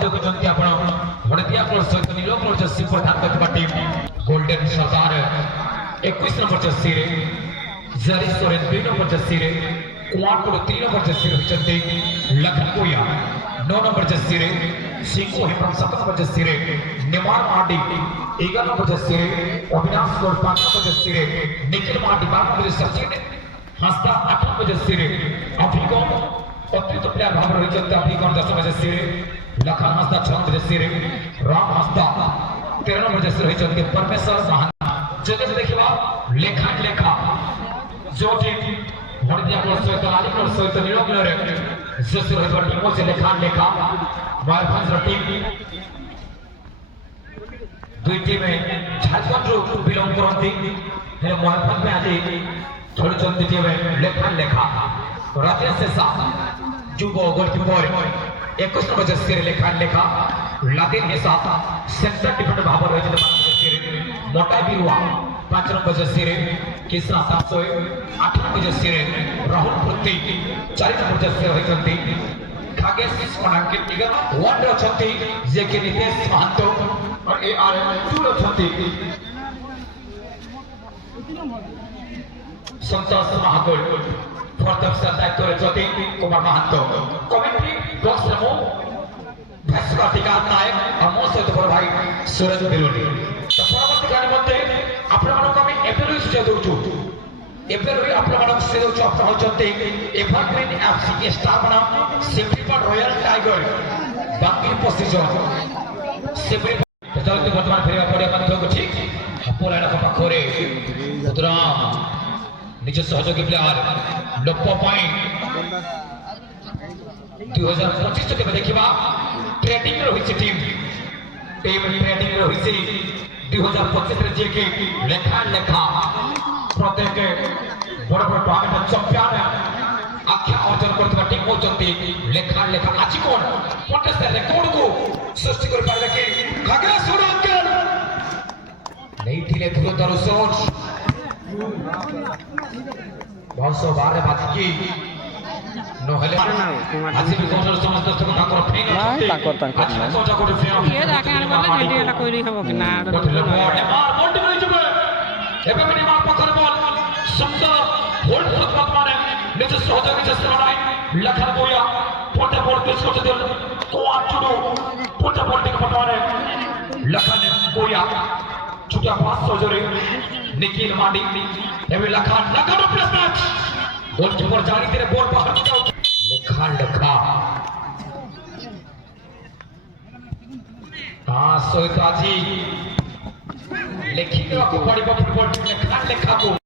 देखुंट आप हड़दिया कलर सहित नील colour Jersey प्रदान करथिबा टीम गोल्डन सरदार 21 नंबर जर्सी रे जरी सोरेन 2 नंबर जर्सी रे कुमार कोड 3 नंबर जर्सी रे होचंती लखन कोया 9 नंबर जर्सी रे सिंको हेमरम 7 नंबर जर्सी रे निमार माडी 11 नंबर जर्सी रे अविनाश कोड 5 नंबर जर्सी रे निखिल माडी 12 नंबर जर्सी रे हंसदा 8 नंबर जर्सी रे अफ्रीकन अतिरिक्त प्लेयर भाव रही अफ्रीकन 10 नंबर जर्सी रे लखन हंसदा 6 नंबर जर्सी रे राम हंसदा 13 नंबर जर्सी रही परमेश्वर महान जगह देखा लेखा लेखा जो टीम हड़दिया कलर सहित लाली कलर सहित नील कलर जर्सी रही टीम से लेखा लेखा मयूरभंज टीम दुई टीम झारखंड बिलंग करती मयूरभंज में आज खेलुंट टीम लेखा लेखा राजेश शेषा युव गोलकीपर 21 नंबर जर्सी लेखा लेखा लादेन हेसा सेंटर डिफेंडर भाव रही मोटा बिरुआ 5 नंबर जर्सी रे किसना 708 नंबर जर्सी रे राहुल पृथ्वी 4 नंबर जर्सी रही खागेश मनांकित 1 रे अछंती जे के नितेश महंतो और ए आर 2 रे अछंती संतोष महाकुल फोर्थ अफसर दायित्व रे ज्योति कुमार महंतो कमेंट्री बॉक्स रे मो भैसका अधिकार नायक और मो सहित बड़ भाई सूरज बिरोली तो परवर्ती गाने मते आपण मानको हम एपल सुझाव दउछु एपल आपण मानको से दउछु आपण होचंते एवरग्रीन एफसी स्टार बनाम सिम्पल रॉयल टाइगर बाकी पोजीशन सिम्पल तो चलते वर्तमान फेरवा पड़े मध्य को ठीक पोलाड को पाखरे उतराम निज सहयोगी प्लेयर लोप पाई 2025 के देखिबा ट्रेडिंग रही टीम ट्रेडिंग रही 2025 रे जे के लेखा लेखा प्रत्येक बड़ बड़ टूर्नामेंट चैंपियन आख्या अर्जन करथिबा टीम होचंती लेखा लेखा आज कोन कॉन्टेस्ट रिकॉर्ड को सृष्टि कर पारे कि खगड़ा सुर अंकल नहीं थिले धुरंधर सोच 212 बाजी नहले आज भी कोटर समस्त दर्शक ताकर फेन নাই তাকর कोटा फेन ये দেখার বলে ভিডিও এটা কইরি হবো কি না मार बॉल में जबे एबे में मार पकड़ बॉल सुंदर होल्ड फुटबॉल माने निज सहयोगी जैसे बनाई लखन गोया पोटे बॉल किस को दे को आचुडो पोटे बॉल टिक पटवाने लखन गोया छुटा पास सजरे निखिल माडी एबे Lakhan Lakhan press match goalkeeper जारी तेरे बॉल बाहर निकाल लेखा लेखा हाँ सोई तो आज लेखी को पड़ी फुटबॉल लेखा लेखा को